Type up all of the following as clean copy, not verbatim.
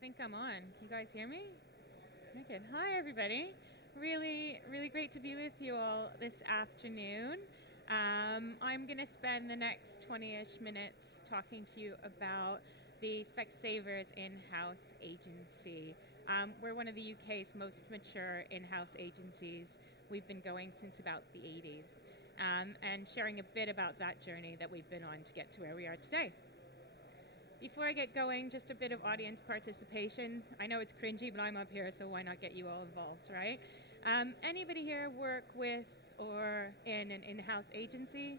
think I'm on. Can you guys hear me? Okay. Hi, everybody. Really great to be with you all this afternoon. I'm going to spend the next 20-ish minutes talking to you about the Specsavers in-house agency. We're one of the UK's most mature in-house agencies. We've been going since about the 80s, and sharing a bit about that journey that we've been on to get to where we are today. Before I get going, just a bit of audience participation. I know it's cringy, but I'm up here, so why not get you all involved, right? Anybody here work with or in an in-house agency?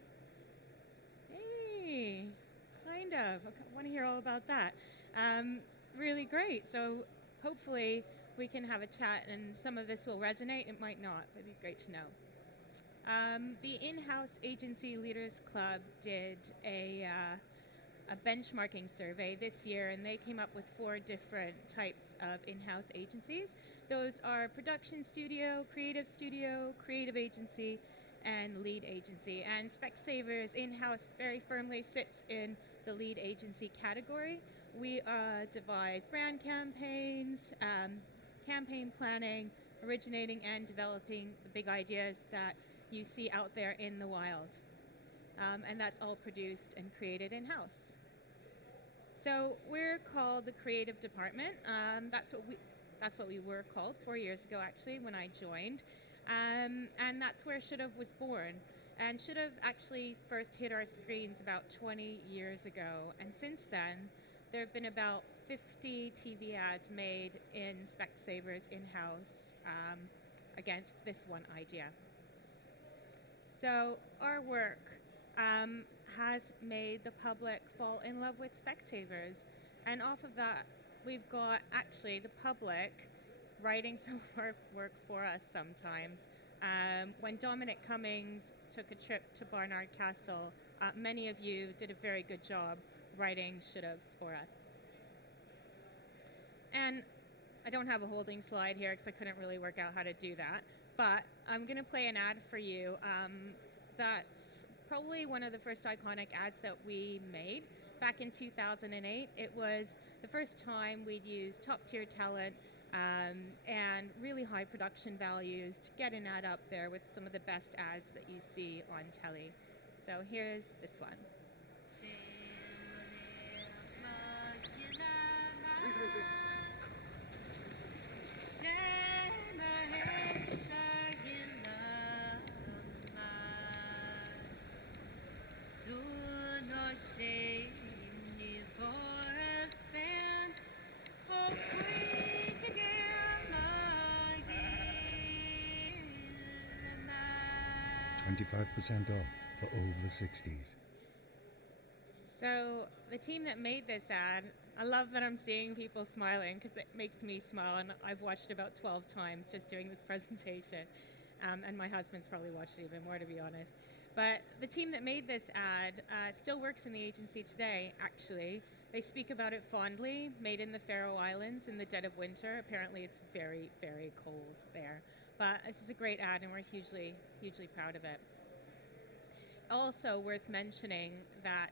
Hey, kind of. I want to hear all about that. Really great. So hopefully we can have a chat and some of this will resonate. It might not, but it'd be great to know. The In-House Agency Leaders Club did a benchmarking survey this year, and they came up with 4 different types of in-house agencies. Those are production studio, creative agency, and lead agency. And Specsavers in-house very firmly sits in the lead agency category. We devise brand campaigns, campaign planning, originating and developing the big ideas that you see out there in the wild. And that's all produced and created in-house. So we're called the creative department. That's what we were called 4 years ago, actually, when I joined. And that's where Should Have was born. And Should Have actually first hit our screens about 20 years ago. And since then, there have been about 50 TV ads made in Specsavers in-house against this one idea. So our work has made the public fall in love with Specsavers, and off of that we've got actually the public writing some of our work for us sometimes. When Dominic Cummings took a trip to Barnard Castle, many of you did a very good job writing should-haves for us. And I don't have a holding slide here because I couldn't really work out how to do that, but I'm going to play an ad for you that's probably one of the first iconic ads that we made back in 2008. It was the first time we'd used top-tier talent and really high production values to get an ad up there with some of the best ads that you see on telly. So here's this one. $25% off for over 60s. So the team that made this ad, I love that I'm seeing people smiling because it makes me smile, and I've watched it about 12 times just doing this presentation. And my husband's probably watched it even more, to be honest. But the team that made this ad still works in the agency today, actually. They speak about it fondly, made in the Faroe Islands in the dead of winter. Apparently it's very, very cold there. But this is a great ad, and we're hugely proud of it. Also worth mentioning that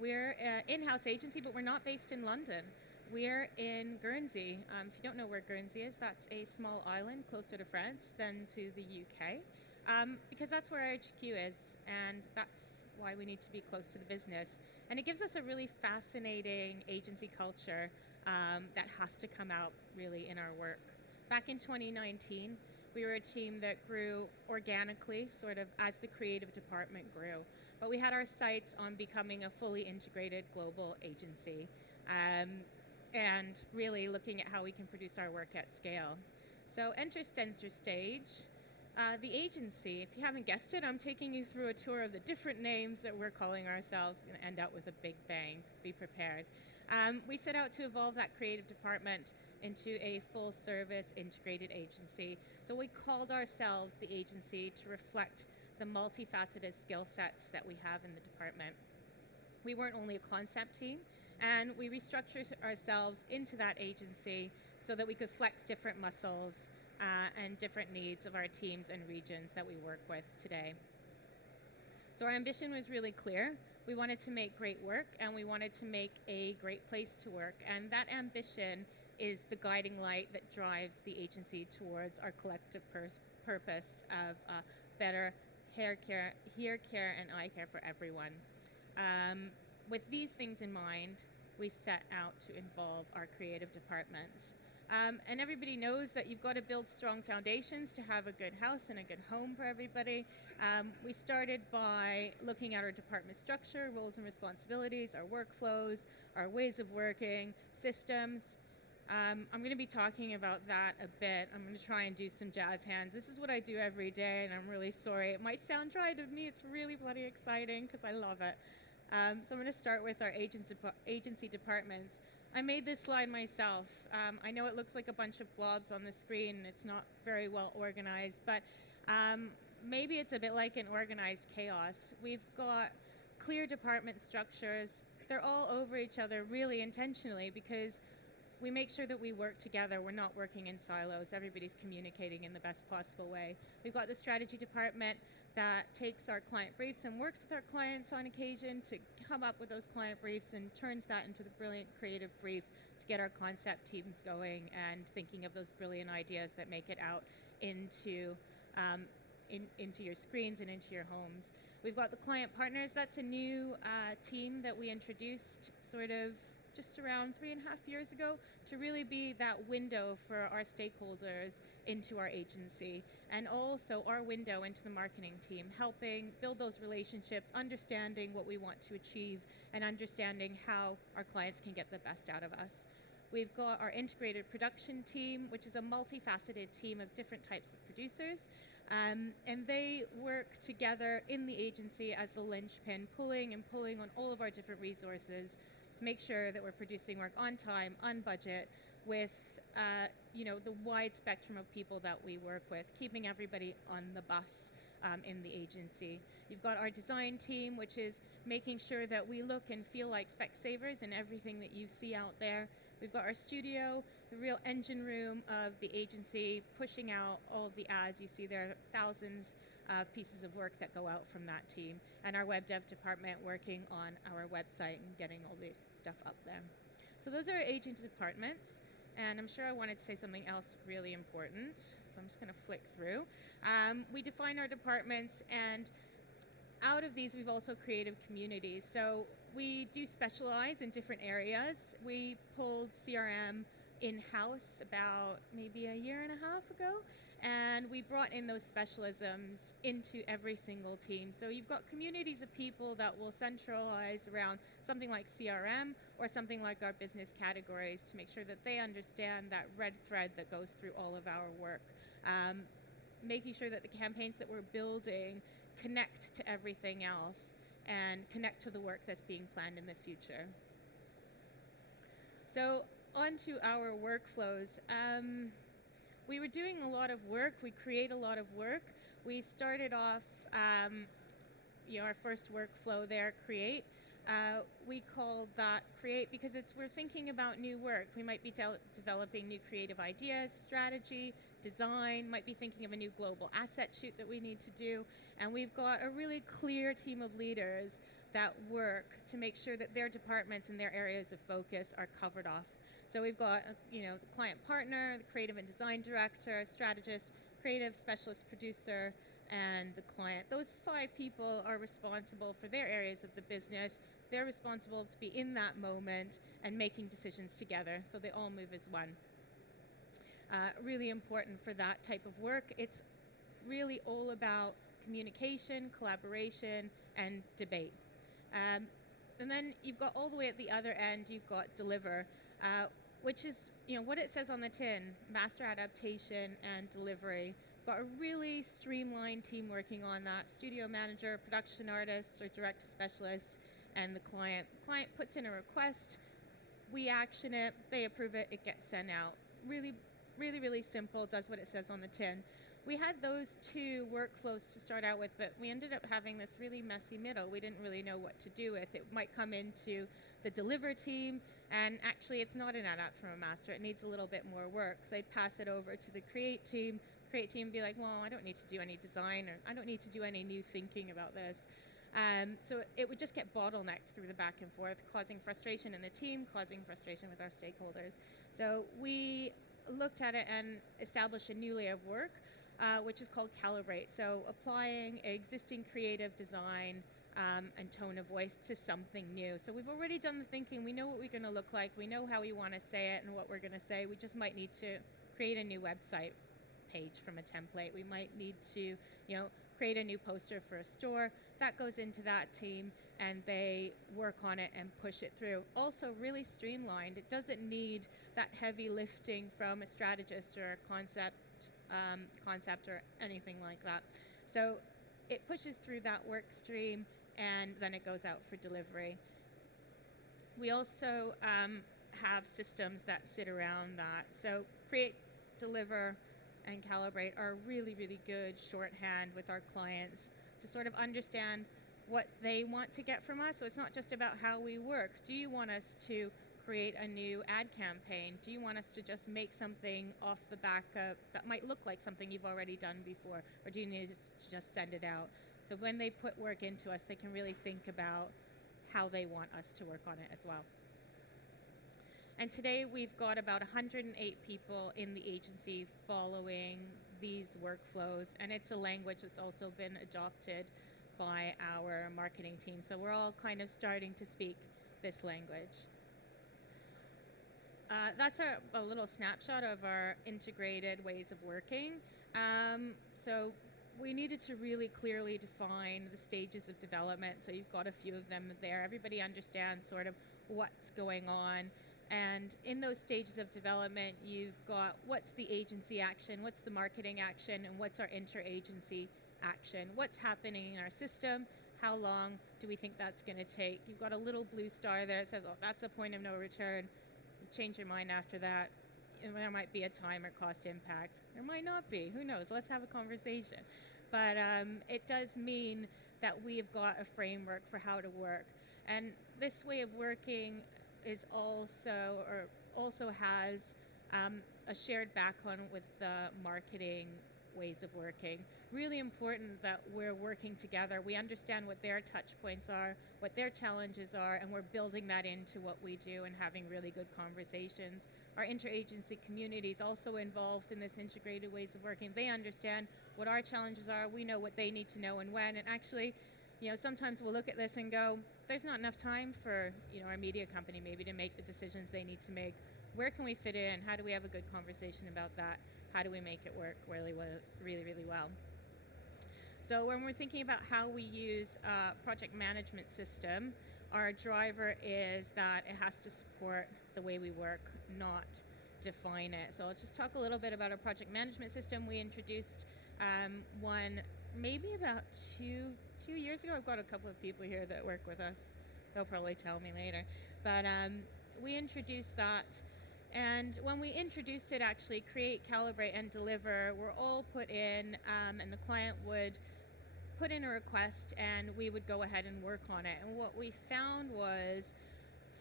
we're an in-house agency, but we're not based in London. We're in Guernsey. If you don't know where Guernsey is, that's a small island closer to France than to the UK, because that's where our HQ is, and that's why we need to be close to the business. And it gives us a really fascinating agency culture that has to come out really in our work. Back in 2019, we were a team that grew organically, sort of as the creative department grew. But we had our sights on becoming a fully integrated global agency, and really looking at how we can produce our work at scale. So enter center stage. The agency, if you haven't guessed it, I'm taking you through a tour of the different names that we're calling ourselves. We're going to end out with a big bang. Be prepared. We set out to evolve that creative department into a full-service integrated agency. So we called ourselves the agency to reflect the multifaceted skill sets that we have in the department. We weren't only a concept team, and we restructured ourselves into that agency so that we could flex different muscles and different needs of our teams and regions that we work with today. So our ambition was really clear. We wanted to make great work, and we wanted to make a great place to work. And that ambition is the guiding light that drives the agency towards our collective purpose of better hair care, and eye care for everyone. With these things in mind, we set out to involve our creative department. And everybody knows that you've got to build strong foundations to have a good house and a good home for everybody. We started by looking at our department structure, roles and responsibilities, our workflows, our ways of working, systems. I'm going to be talking about that a bit. I'm going to try and do some jazz hands. This is what I do every day, and I'm really sorry. It might sound dry to me. It's really bloody exciting because I love it. So I'm going to start with our agency departments. I made this slide myself. I know it looks like a bunch of blobs on the screen. It's not very well organized, but maybe it's a bit like an organized chaos. We've got clear department structures. They're all over each other really intentionally because we make sure that we work together. We're not working in silos. Everybody's communicating in the best possible way. We've got the strategy department that takes our client briefs and works with our clients on occasion to come up with those client briefs and turns that into the brilliant creative brief to get our concept teams going and thinking of those brilliant ideas that make it out into your screens and into your homes. We've got the client partners. That's a new team that we introduced sort of just around 3.5 years ago to really be that window for our stakeholders into our agency, and also our window into the marketing team, helping build those relationships, understanding what we want to achieve, and understanding how our clients can get the best out of us. We've got our integrated production team, which is a multifaceted team of different types of producers, and they work together in the agency as the linchpin, pulling on all of our different resources to make sure that we're producing work on time, on budget, with the wide spectrum of people that we work with, keeping everybody on the bus in the agency. You've got our design team, which is making sure that we look and feel like Specsavers in everything that you see out there. We've got our studio, the real engine room of the agency, pushing out all of the ads. You see there are thousands of pieces of work that go out from that team, and our web dev department working on our website and getting all the stuff up there. So those are our agency departments, and I'm sure I wanted to say something else really important, so I'm just going to flick through. We define our departments, and out of these we've also created communities. So we do specialize in different areas. We pulled CRM in-house about maybe 1.5 years ago, and we brought in those specialisms into every single team. So you've got communities of people that will centralize around something like CRM or something like our business categories to make sure that they understand that red thread that goes through all of our work. Making sure that the campaigns that we're building connect to everything else and connect to the work that's being planned in the future. So on to our workflows. We were doing a lot of work. We create a lot of work. We started off, our first workflow there, create. We called that create because we're thinking about new work. We might be developing new creative ideas, strategy, design, might be thinking of a new global asset shoot that we need to do. And we've got a really clear team of leaders that work to make sure that their departments and their areas of focus are covered off. So we've got, the client partner, the creative and design director, strategist, creative specialist producer, and the client. Those 5 people are responsible for their areas of the business. They're responsible to be in that moment and making decisions together, so they all move as one. Really important for that type of work. It's really all about communication, collaboration, and debate. And then you've got all the way at the other end, you've got deliver, which is what it says on the tin, master adaptation and delivery. We've got a really streamlined team working on that, studio manager, production artist, or director specialist, and the client. The client puts in a request, we action it, they approve it, it gets sent out. Really, really, really simple, does what it says on the tin. We had those 2 workflows to start out with, but we ended up having this really messy middle. We didn't really know what to do with. It might come into the deliver team, and actually it's not an adapt from a master. It needs a little bit more work. They'd pass it over to the create team. The create team would be like, well, I don't need to do any design, or I don't need to do any new thinking about this. So it would just get bottlenecked through the back and forth, causing frustration in the team, causing frustration with our stakeholders. So we looked at it and established a new layer of work, which is called Calibrate. So applying existing creative design and tone of voice to something new. So we've already done the thinking. We know what we're going to look like. We know how we want to say it and what we're going to say. We just might need to create a new website page from a template. We might need to, create a new poster for a store. That goes into that team and they work on it and push it through. Also really streamlined. It doesn't need that heavy lifting from a strategist or a concept or anything like that. So it pushes through that work stream and then it goes out for delivery. We also have systems that sit around that. So create, deliver, and calibrate are really, really good shorthand with our clients to sort of understand what they want to get from us. So it's not just about how we work. Do you want us to create a new ad campaign? Do you want us to just make something off the back of that might look like something you've already done before? Or do you need to just send it out? So when they put work into us, they can really think about how they want us to work on it as well. And today we've got about 108 people in the agency following these workflows, and it's a language that's also been adopted by our marketing team. So we're all kind of starting to speak this language. That's a little snapshot of our integrated ways of working. So we needed to really clearly define the stages of development. So you've got a few of them there. Everybody understands sort of what's going on. And in those stages of development, you've got what's the agency action, what's the marketing action, and what's our interagency action. What's happening in our system? How long do we think that's going to take? You've got a little blue star there that says, oh, that's a point of no return. You change your mind after that. There might be a time or cost impact. There might not be. Who knows? Let's have a conversation. But it does mean that we've got a framework for how to work. And this way of working is also has a shared background with the marketing ways of working. Really important that we're working together. We understand what their touch points are, what their challenges are, and we're building that into what we do and having really good conversations. Our interagency community is also involved in this integrated ways of working. They understand what our challenges are. We know what they need to know and when. And actually, sometimes we'll look at this and go, there's not enough time for, our media company maybe to make the decisions they need to make. Where can we fit in? How do we have a good conversation about that? How do we make it work really well? So when we're thinking about how we use a project management system, our driver is that it has to support the way we work, not define it. So I'll just talk a little bit about our project management system. We introduced one maybe about two years ago. I've got a couple of people here that work with us. They'll probably tell me later. But we introduced that. And when we introduced it, actually, create, calibrate, and deliver were all put in, and the client would put in a request, and we would go ahead and work on it. And what we found was,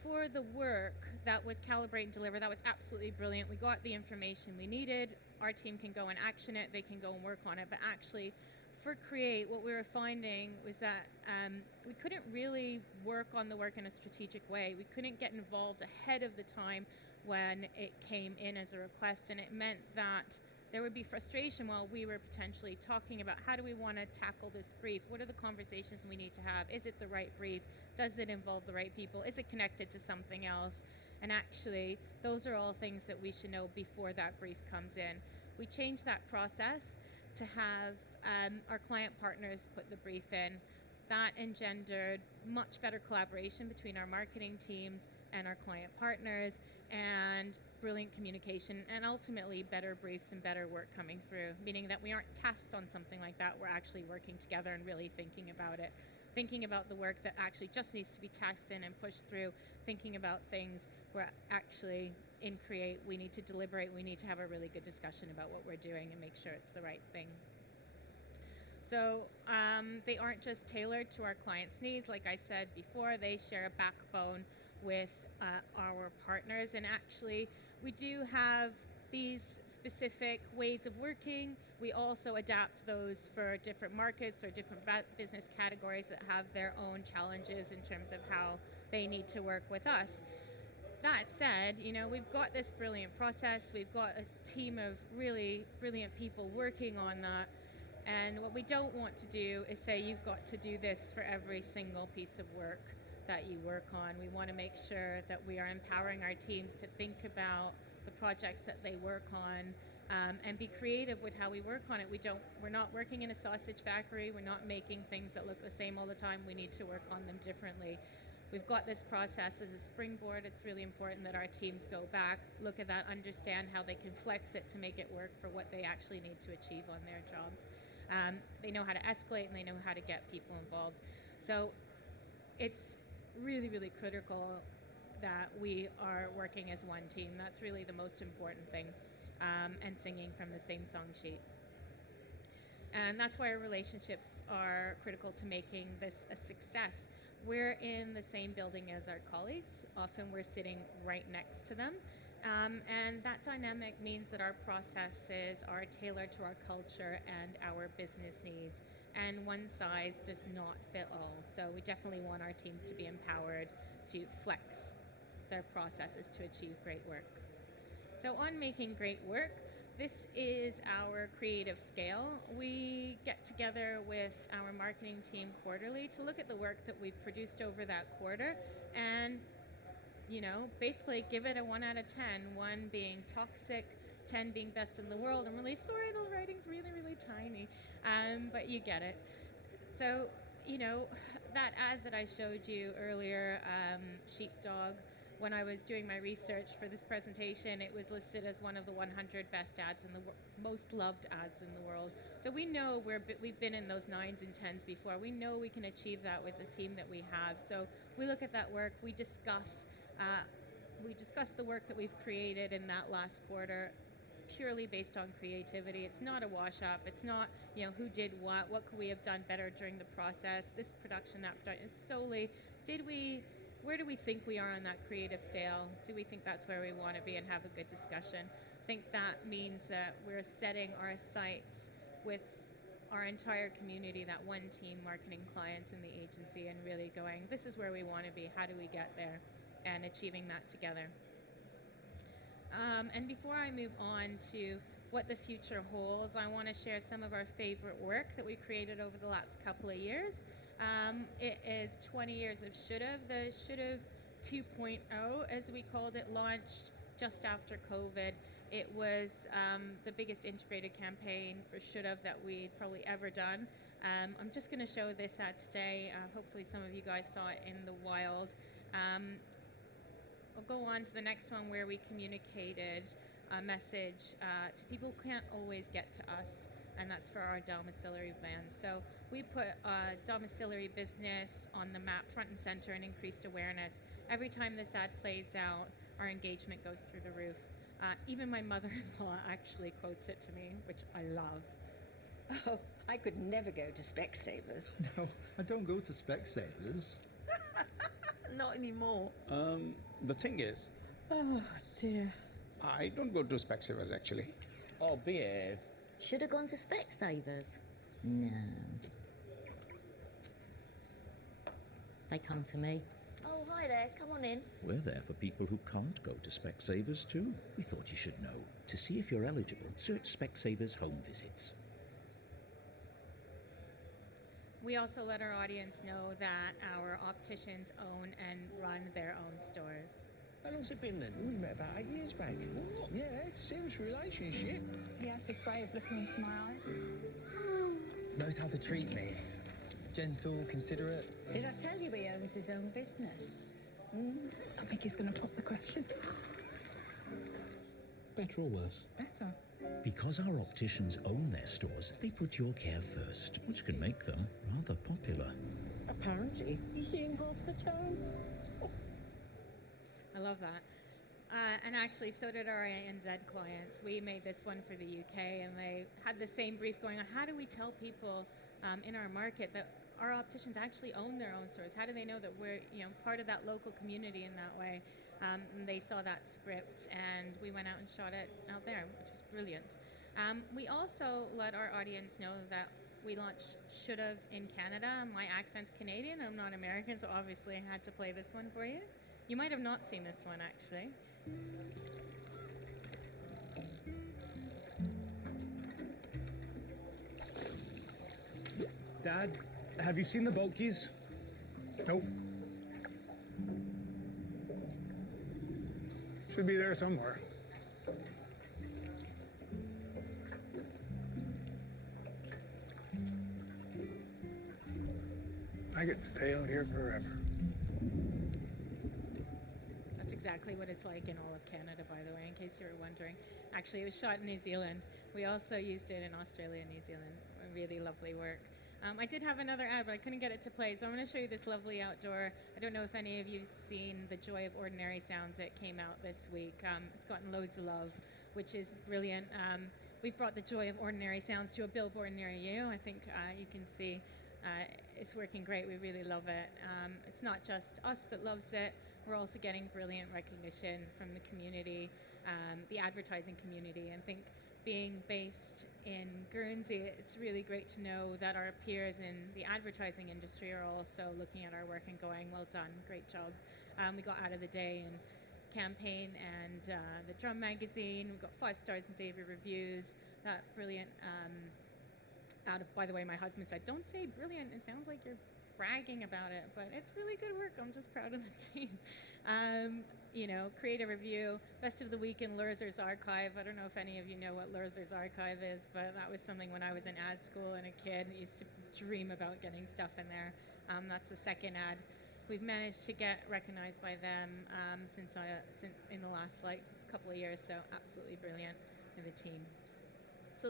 for the work that was calibrate and deliver, that was absolutely brilliant. We got the information we needed. Our team can go and action it. They can go and work on it. But actually, for create, what we were finding was that we couldn't really work on the work in a strategic way. We couldn't get involved ahead of the time when it came in as a request, and it meant that there would be frustration while we were potentially talking about how do we want to tackle this brief? What are the conversations we need to have? Is it the right brief? Does it involve the right people? Is it connected to something else? And actually, those are all things that we should know before that brief comes in. We changed that process to have our client partners put the brief in. That engendered much better collaboration between our marketing teams and our client partners, and brilliant communication, and ultimately better briefs and better work coming through, meaning that we aren't tasked on something like that. We're actually working together and really thinking about it, thinking about the work that actually just needs to be tasked in and pushed through, thinking about things where actually in create we need to deliberate, we need to have a really good discussion about what we're doing and make sure it's the right thing. So they aren't just tailored to our clients' needs. Like I said before, they share a backbone with our partners, and actually we do have these specific ways of working. We also adapt those for different markets or different business categories that have their own challenges in terms of how they need to work with us. That said, we've got this brilliant process. We've got a team of really brilliant people working on that. And what we don't want to do is say you've got to do this for every single piece of work that you work on. We want to make sure that we are empowering our teams to think about the projects that they work on, and be creative with how we work on it. We're not working in a sausage factory. We're not making things that look the same all the time. We need to work on them differently. We've got this process as a springboard. It's really important that our teams go back, look at that, understand how they can flex it to make it work for what they actually need to achieve on their jobs. They know how to escalate, and they know how to get people involved. So it's really critical that we are working as one team. That's really the most important thing, and singing from the same song sheet. And that's why our relationships are critical to making this a success. We're in the same building as our colleagues. Often we're sitting right next to them. And that dynamic means that our processes are tailored to our culture and our business needs. And one size does not fit all. So we definitely want our teams to be empowered to flex their processes to achieve great work. So on making great work, this is our creative scale. We get together with our marketing team quarterly to look at the work that we've produced over that quarter and, basically give it a 1 out of 10, 1 being toxic, 10 being best in the world. I'm really sorry, the writing's really tiny, but you get it. So, that ad that I showed you earlier, Sheepdog, when I was doing my research for this presentation, it was listed as one of the 100 best ads in the most loved ads in the world. So we know we've been in those 9s and 10s before. We know we can achieve that with the team that we have. So we look at that work, we discuss the work that we've created in that last quarter purely based on creativity. It's not a wash-up. It's not, who did what could we have done better during the process, this production, that production. It's solely, where do we think we are on that creative scale? Do we think that's where we want to be and have a good discussion? I think that means that we're setting our sights with our entire community, that one team, marketing, clients, and the agency, and really going, this is where we want to be. How do we get there? And achieving that together. And before I move on to what the future holds, I want to share some of our favorite work that we created over the last couple of years. It is 20 years of Should've. The Should've 2.0, as we called it, launched just after COVID. It was the biggest integrated campaign for Should've that we'd probably ever done. I'm just going to show this ad today. Hopefully some of you guys saw it in the wild. I'll go on to the next one where we communicated a message to people who can't always get to us, and that's for our domiciliary vans. So we put domiciliary business on the map front and center and increased awareness. Every time this ad plays out, our engagement goes through the roof. Even my mother-in-law actually quotes it to me, which I love. Oh, I could never go to Specsavers. No, I don't go to Specsavers. Not anymore. The thing is, Oh, dear. I don't go to Specsavers actually. Oh, behave. Should have gone to Specsavers. No. They come to me. Oh, hi there, come on in. We're there for people who can't go to Specsavers too. We thought you should know. To see if you're eligible, search Specsavers Home Visits. We also let our audience know that our opticians own and run their own stores. How long's it been then? We met about 8 years back. What? Yeah, serious relationship. He has this way of looking into my eyes. Knows how to treat me. Gentle, considerate. Did I tell you he owns his own business? I think he's going to pop the question. Better or worse? Better. Because our opticians own their stores, they put your care first, which can make them rather popular. Apparently, he's seeing half the town. I love that. And actually, so did our ANZ clients. We made this one for the UK, and they had the same brief going on. How do we tell people in our market that our opticians actually own their own stores? How do they know that we're part of that local community in that way? And they saw that script, and we went out and shot it out there, which was brilliant. We also let our audience know that we launched Should've in Canada. My accent's Canadian, I'm not American, so obviously I had to play this one for you. You might have not seen this one, actually. Dad, have you seen the boat keys? Nope. Should be there somewhere. I could stay out here forever. That's exactly what it's like in all of Canada, by the way, in case you were wondering. Actually, it was shot in New Zealand. We also used it in Australia and New Zealand. Really lovely work. I did have another ad, but I couldn't get it to play, so I'm going to show you this lovely outdoor. I don't know if any of you've seen The Joy of Ordinary Sounds that came out this week. It's gotten loads of love, which is brilliant. We've brought the joy of ordinary sounds to a billboard near you. I think you can see it's working great. We really love it. It's not just us that loves it. We're also getting brilliant recognition from the community, the advertising community. And I think being based in Guernsey, it's really great to know that our peers in the advertising industry are also looking at our work and going, well done, great job. We got Out of the Day and Campaign and the Drum magazine. We got 5 stars in David reviews. Brilliant. By the way, my husband said, don't say brilliant, it sounds like you're bragging about it, but it's really good work. I'm just proud of the team. Creative review, best of the week in Lurzer's Archive. I don't know if any of you know what Lurzer's Archive is, but that was something when I was in ad school and a kid. I used to dream about getting stuff in there. That's the second ad. We've managed to get recognized by them since in the last couple of years, so absolutely brilliant in the team. So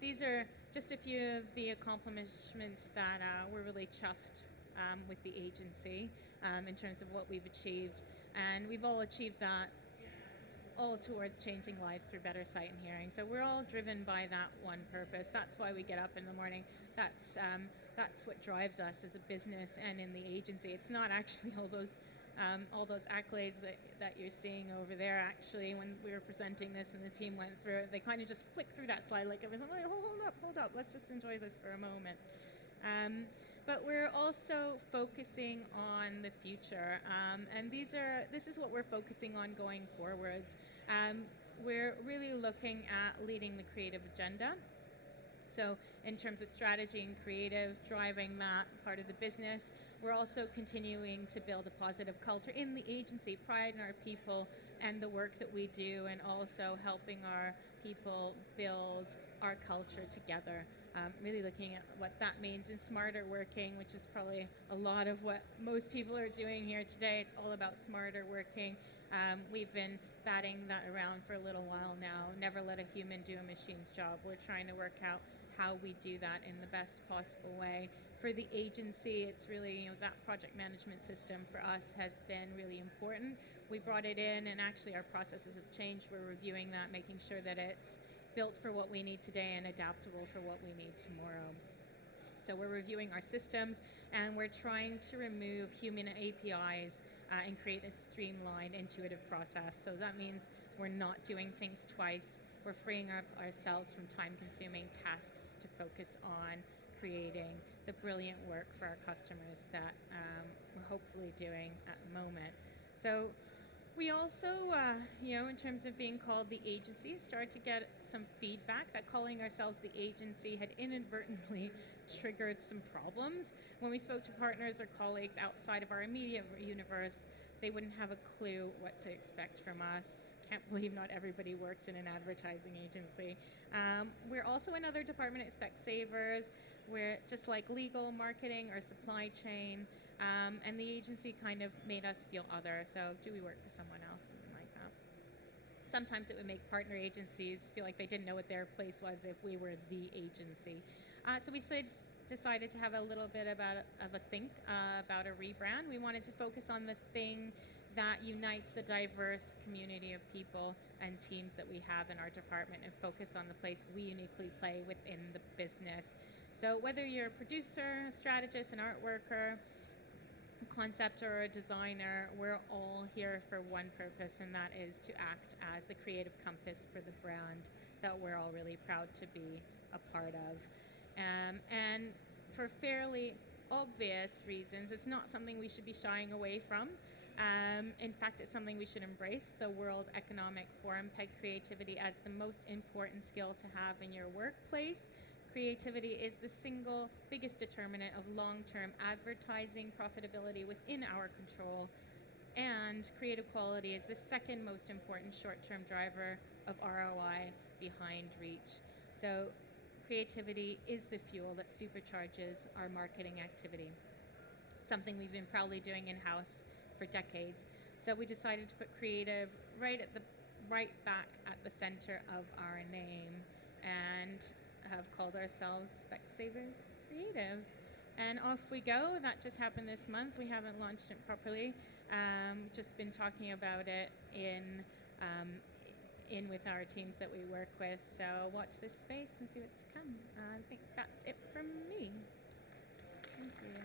these are just a few of the accomplishments that we're really chuffed with the agency in terms of what we've achieved. And we've all achieved that all towards changing lives through better sight and hearing. So we're all driven by that one purpose. That's why we get up in the morning. That's what drives us as a business and in the agency. It's not actually all those accolades that you're seeing over there. Actually, when we were presenting this and the team went through it, they kind of just flicked through that slide like it was like, oh, hold up, let's just enjoy this for a moment. But we're also focusing on the future, and this is what we're focusing on going forwards. We're really looking at leading the creative agenda. So in terms of strategy and creative, driving that part of the business, we're also continuing to build a positive culture in the agency, pride in our people and the work that we do, and also helping our people build our culture together. Really looking at what that means in smarter working, which is probably a lot of what most people are doing here today. It's all about smarter working. We've been batting that around for a little while now. Never let a human do a machine's job. We're trying to work out how we do that in the best possible way. For the agency, it's really, that project management system for us has been really important. We brought it in, and actually our processes have changed. We're reviewing that, making sure that it's built for what we need today and adaptable for what we need tomorrow. So we're reviewing our systems, and we're trying to remove human APIs and create a streamlined, intuitive process. So that means we're not doing things twice. We're freeing up ourselves from time-consuming tasks to focus on creating the brilliant work for our customers that we're hopefully doing at the moment. So we also, in terms of being called the agency, started to get some feedback that calling ourselves the agency had inadvertently triggered some problems. When we spoke to partners or colleagues outside of our immediate universe, they wouldn't have a clue what to expect from us. Can't believe not everybody works in an advertising agency. We're also another department at Specsavers. We're just like legal, marketing, or supply chain. And the agency kind of made us feel other. So do we work for someone else? Something like that. Sometimes it would make partner agencies feel like they didn't know what their place was if we were the agency. So we decided to have a little bit of a think about a rebrand. We wanted to focus on the thing that unites the diverse community of people and teams that we have in our department, and focus on the place we uniquely play within the business. So whether you're a producer, a strategist, an art worker, concept or a designer, we're all here for one purpose, and that is to act as the creative compass for the brand that we're all really proud to be a part of. And for fairly obvious reasons, it's not something we should be shying away from. In fact, it's something we should embrace. The World Economic Forum pegged creativity as the most important skill to have in your workplace. Creativity is the single biggest determinant of long-term advertising profitability within our control, and creative quality is the second most important short-term driver of ROI behind reach. So creativity is the fuel that supercharges our marketing activity, something we've been proudly doing in-house for decades. So we decided to put creative right back at the center of our name, and have called ourselves Specsavers Creative. And off we go. That just happened this month. We haven't launched it properly. Just been talking about it in with our teams that we work with. So watch this space and see what's to come. I think that's it from me. Thank you.